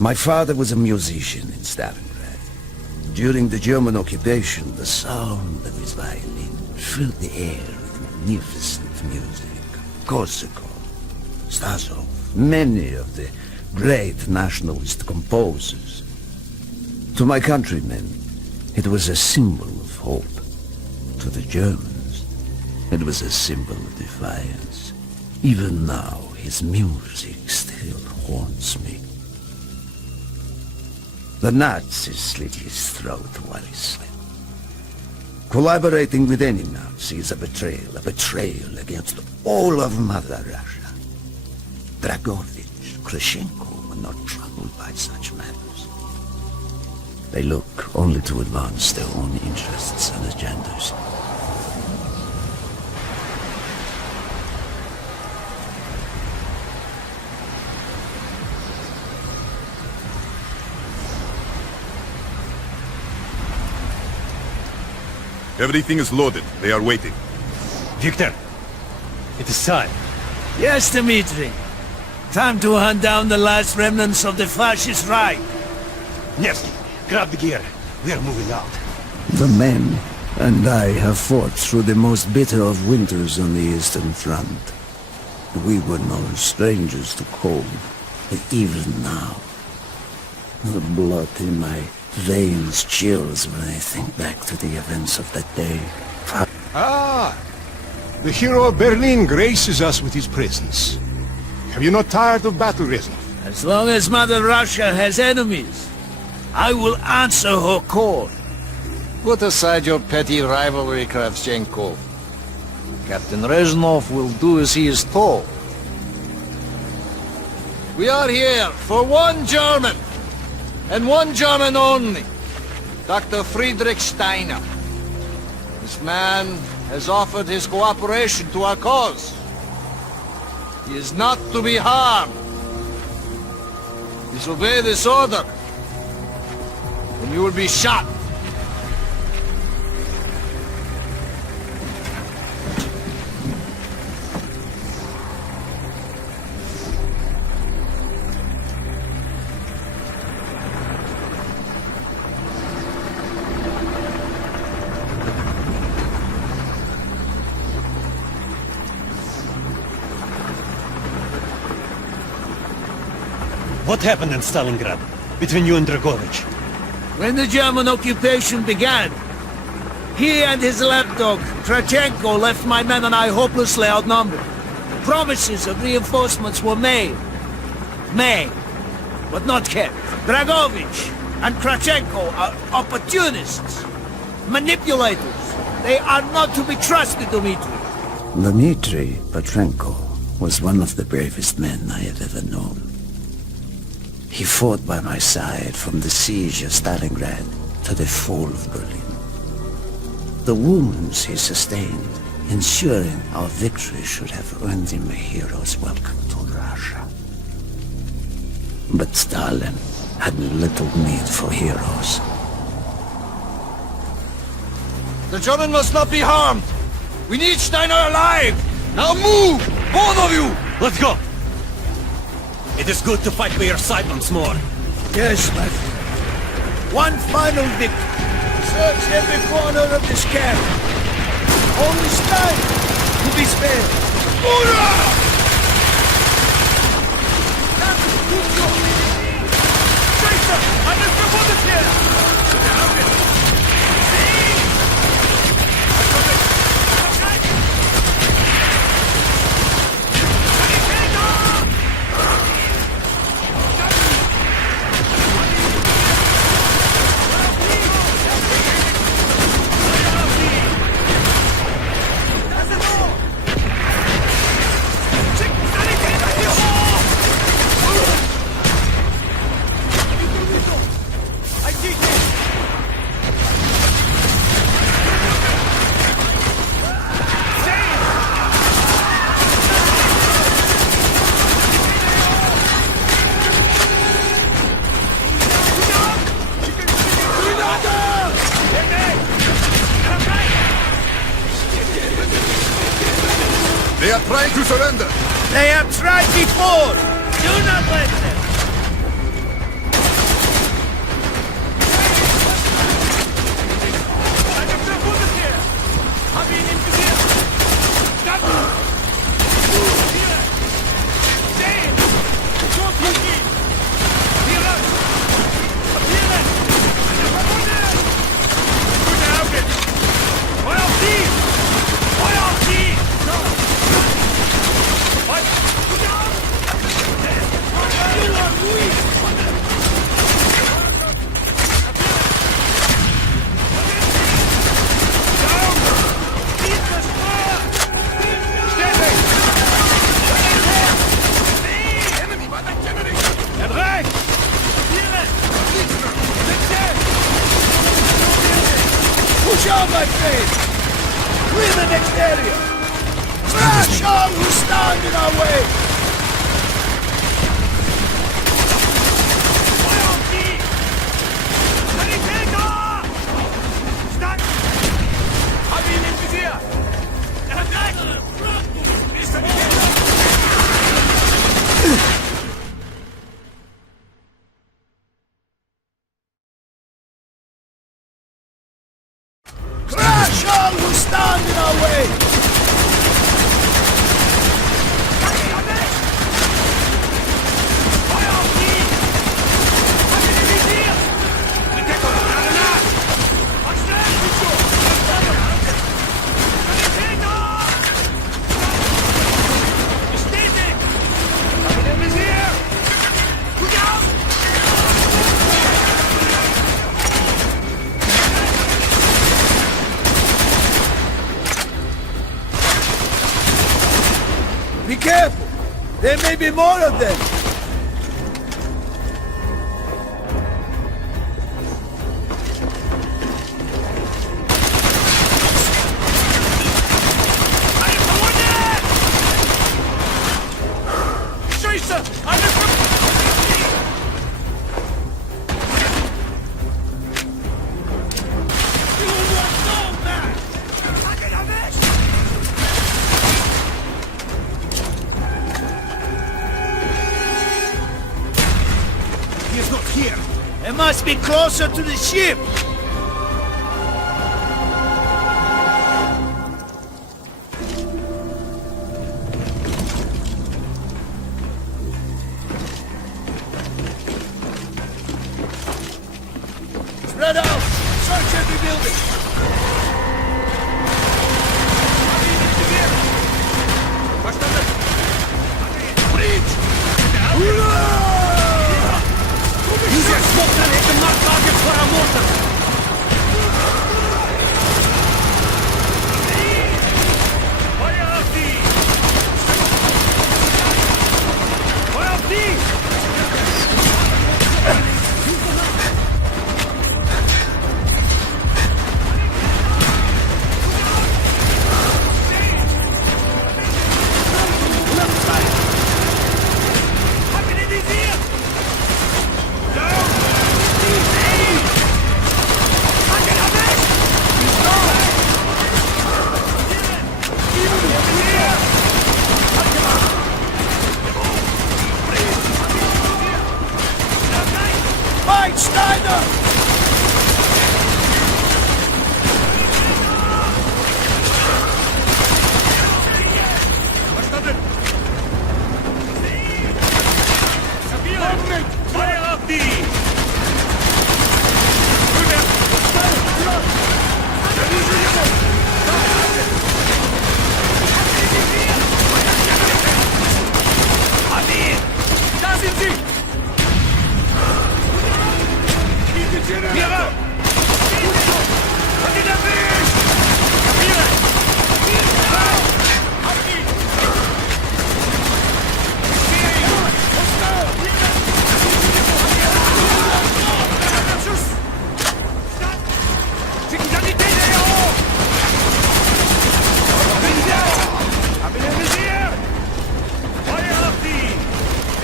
My father was a musician in Stalingrad. During the German occupation, the sound of his violin filled the air with magnificent music. Korsakov, Stasov, many of the great nationalist composers. To my countrymen, it was a symbol of hope. To the Germans, it was a symbol of defiance. Even now, his music still haunts me. The Nazis slit his throat while he slept. Collaborating with any Nazi is a betrayal against all of Mother Russia. Dragovich, Krashenko were not troubled by such matters. They look only to advance their own interests and agendas. Everything is loaded. They are waiting. Victor, it is time. Yes, Dmitri. Time to hunt down the last remnants of the fascist right. Nevsky, grab the gear. We are moving out. The men and I have fought through the most bitter of winters on the Eastern Front. We were no strangers to cold, but even now, the blood in my veins chills when I think back to the events of that day. Ah! The hero of Berlin graces us with his presence. Have you not tired of battle, Reznov? As long as Mother Russia has enemies, I will answer her call. Put aside your petty rivalry, Kravchenko. Captain Reznov will do as he is told. We are here for one German, and one German only, Dr. Friedrich Steiner. This man has offered his cooperation to our cause. He is not to be harmed. Disobey this order, and you will be shot. What happened in Stalingrad between you and Dragovich? When the German occupation began, he and his lapdog, Krachenko, left my men and I hopelessly outnumbered. Promises of reinforcements were made, but not kept. Dragovich and Krachenko are opportunists, manipulators. They are not to be trusted, Dmitri. Dmitri Petrenko was one of the bravest men I have ever known. He fought by my side from the siege of Stalingrad to the fall of Berlin. The wounds he sustained, ensuring our victory, should have earned him a hero's welcome to Russia. But Stalin had little need for heroes. The German must not be harmed. We need Steiner alive. Now move, both of you. Let's go! It is good to fight by your side once more. Yes, my friend. One final victory. Search every corner of this camp. Only Stein to be spared. Hoorah! They are trying to surrender. They have tried before! Do not let them! Push on, my friend! Clear the next area! Crash all who stand in our way! Crash all who stand in our way! Be careful! There may be more of them! It must be closer to the ship! Spread out! Search every building! Fight, Steiner!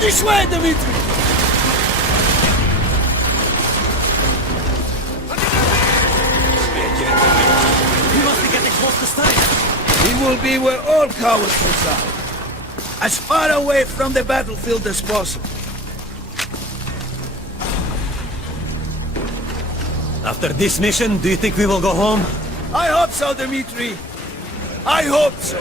This way, Dimitri! We must be getting close to Steiner. We will will be where all cowards reside. As far away from the battlefield as possible. After this mission, do you think we will go home? I hope so, Dmitri. I hope so.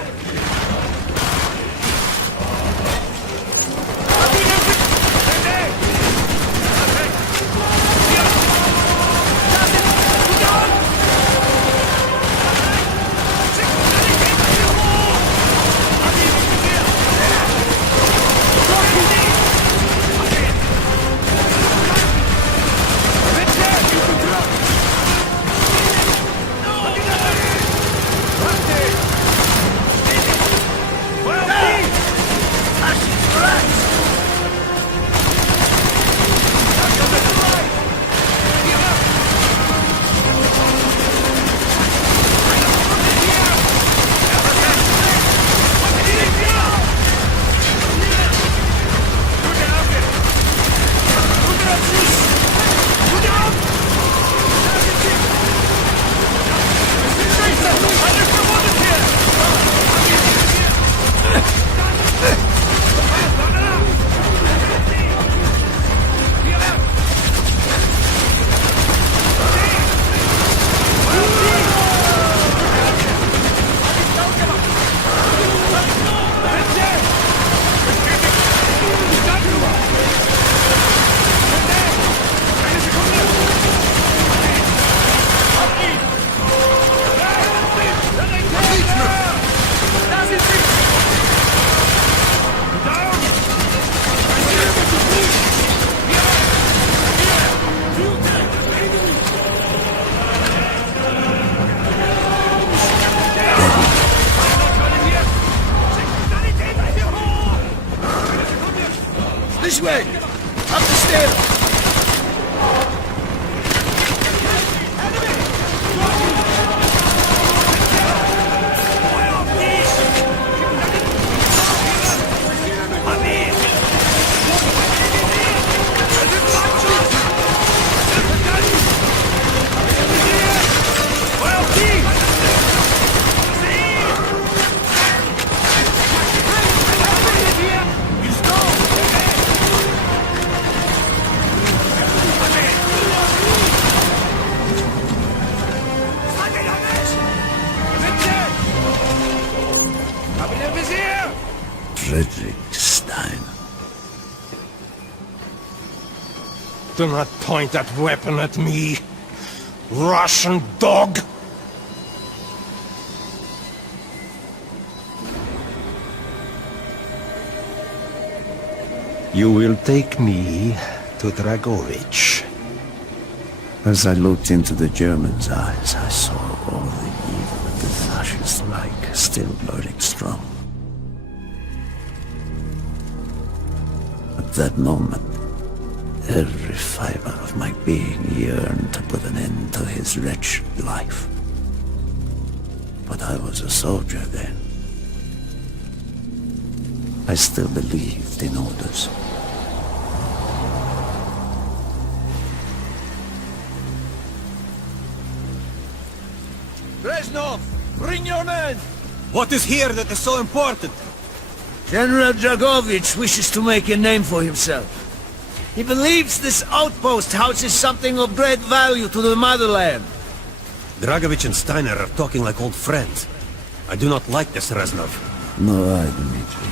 This way! Up the stairs! Do not point that weapon at me, Russian dog! You will take me to Dragovich. As I looked into the German's eyes, I saw all the evil of the fascist Reich still burning strong. At that moment, every fiber of my being yearned to put an end to his wretched life. But I was a soldier then. I still believed in orders. Brezhnov, bring your men! What is here that is so important? General Dragovich wishes to make a name for himself. He believes this outpost houses something of great value to the motherland. Dragovich and Steiner are talking like old friends. I do not like this, Reznov. No, I, Dmitri.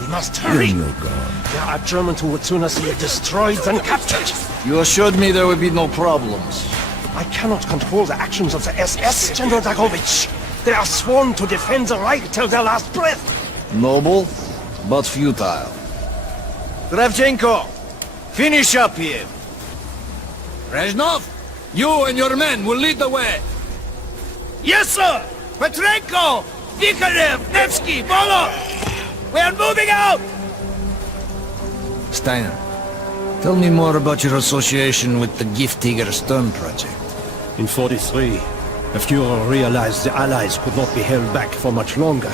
We must hurry! Your God. There are Germans who would sooner see it destroyed than captured. You assured me there would be no problems. I cannot control the actions of the SS, General Dragovich. They are sworn to defend the Reich till their last breath. Noble, but futile. Kravchenko, finish up here. Brezhnov, you and your men will lead the way. Yes, sir! Petrenko, Vikharev, Nevsky, Volov! We are moving out! Steiner, tell me more about your association with the Giftiger Stern project. In 43, the Führer realized the Allies could not be held back for much longer.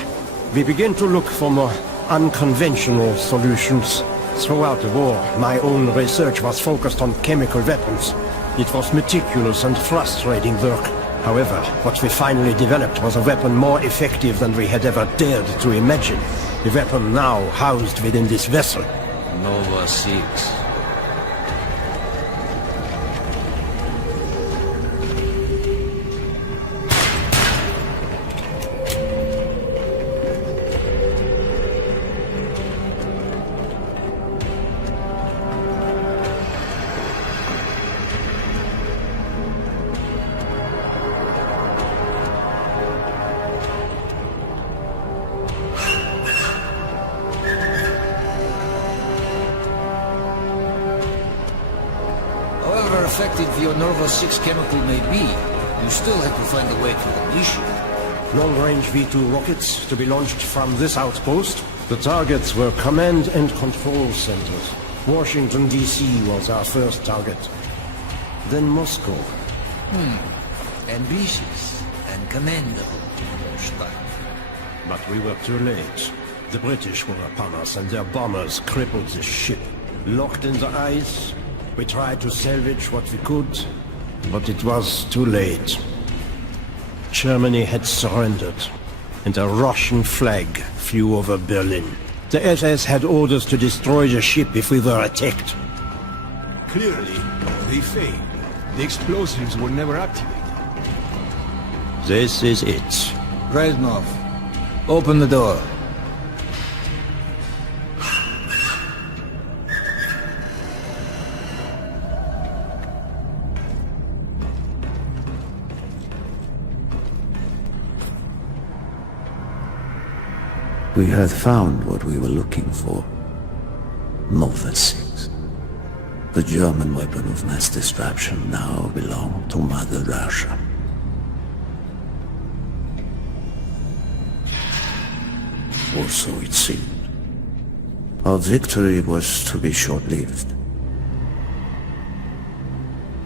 We began to look for more unconventional solutions. Throughout the war, my own research was focused on chemical weapons. It was meticulous and frustrating work. However, what we finally developed was a weapon more effective than we had ever dared to imagine. The weapon now housed within this vessel. Nova 6. However effective your Nova 6 chemical may be, you still have to find a way to unleash it. Long-range V2 rockets to be launched from this outpost. The targets were command and control centers. Washington, D.C. was our first target. Then Moscow. Ambitious and commendable, Gustav. But we were too late. The British were upon us and their bombers crippled the ship. Locked in the ice, we tried to salvage what we could, but it was too late. Germany had surrendered, and a Russian flag flew over Berlin. The SS had orders to destroy the ship if we were attacked. Clearly, they failed. The explosives were never activated. This is it. Reznov, open the door. We had found what we were looking for. Nova 6. The German weapon of mass destruction now belonged to Mother Russia. Or so it seemed. Our victory was to be short-lived.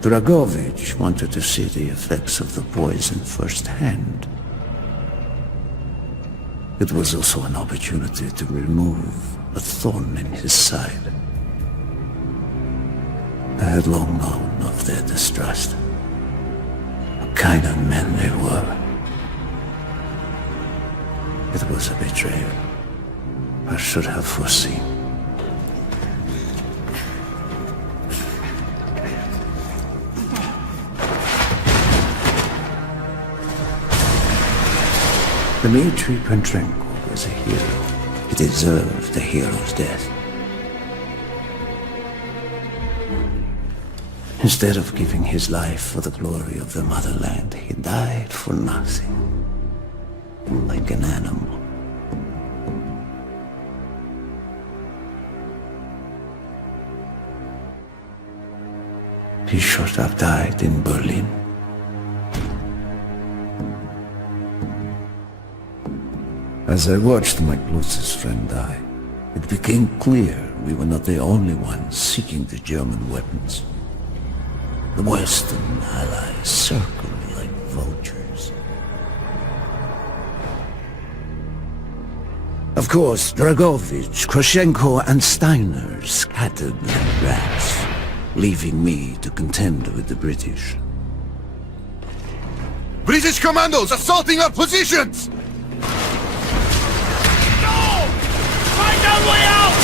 Dragovich wanted to see the effects of the poison firsthand. It was also an opportunity to remove a thorn in his side. I had long known of their distrust. What kind of men they were. It was a betrayal I should have foreseen. Dmitri Petrenko was a hero. He deserved a hero's death. Instead of giving his life for the glory of the motherland, he died for nothing, like an animal. He should have died in Berlin. As I watched my closest friend die, it became clear we were not the only ones seeking the German weapons. The Western allies circled like vultures. Of course, Dragovich, Krashenko, and Steiner scattered like rats, leaving me to contend with the British. British commandos assaulting our positions! Find our way out!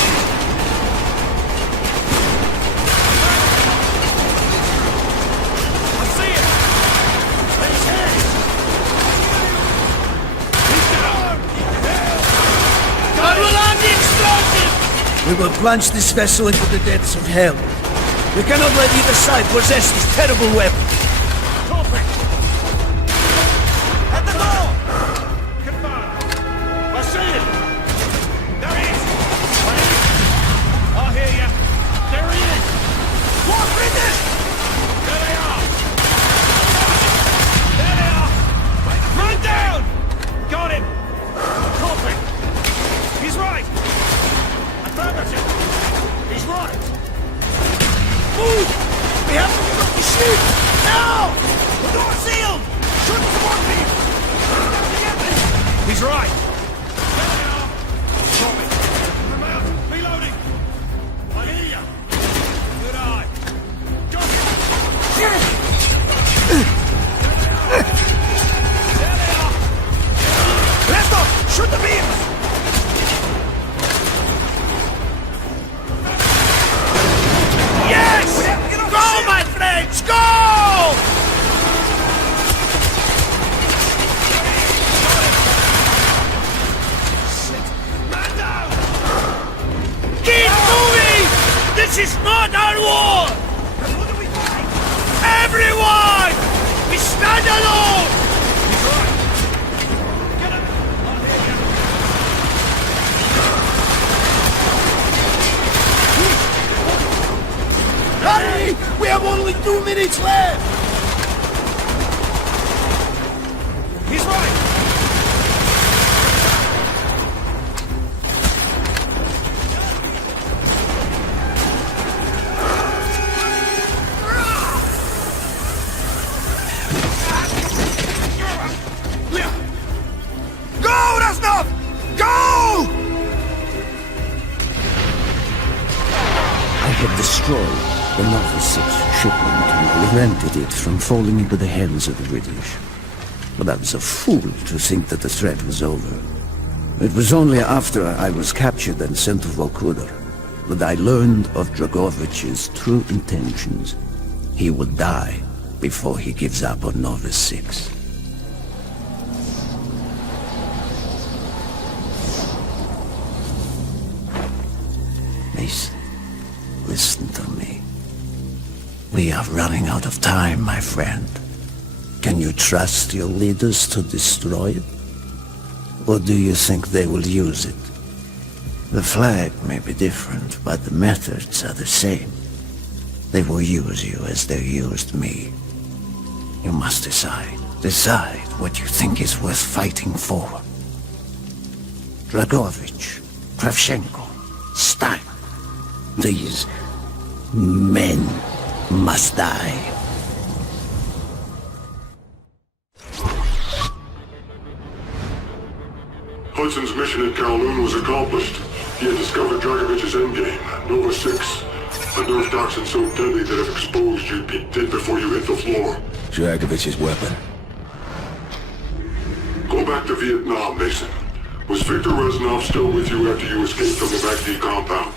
I see it! He's hit! He's down! God will arm the explosive! We will plunge this vessel into the depths of hell. We cannot let either side possess this terrible weapon. At the door! Confirm! I see it! There he is! I hear ya! There he is! More British! There they are! There they are! Run down! Got him! Copy! He's right! Affirmative! He's right! Move! We have to give up the ship! Now! The door's sealed! Shoot the warping! He's right! There they are! Copy! Reloading! I hear ya! Good eye! Got him! There they are! Stand alone! He's right. Get him! Hurry! We have only 2 minutes left! He's right! Go, Reznov! Go! I had destroyed the Novice 6 shipment and prevented it from falling into the hands of the British. But I was a fool to think that the threat was over. It was only after I was captured and sent to Volkuder that I learned of Dragovich's true intentions. He would die before he gives up on Novice 6. Mason, listen to me. We are running out of time, my friend. Can you trust your leaders to destroy it? Or do you think they will use it? The flag may be different, but the methods are the same. They will use you as they used me. You must decide. Decide what you think is worth fighting for. Dragovich, Kravchenko, Stein. These men must die. Hudson's mission at Kowloon was accomplished. He had discovered Dragovich's endgame, Nova 6. A nerve toxin so deadly that if exposed, you'd be dead before you hit the floor. Dragovich's weapon. Go back to Vietnam, Mason. Was Victor Reznov still with you after you escaped from the MACD compound?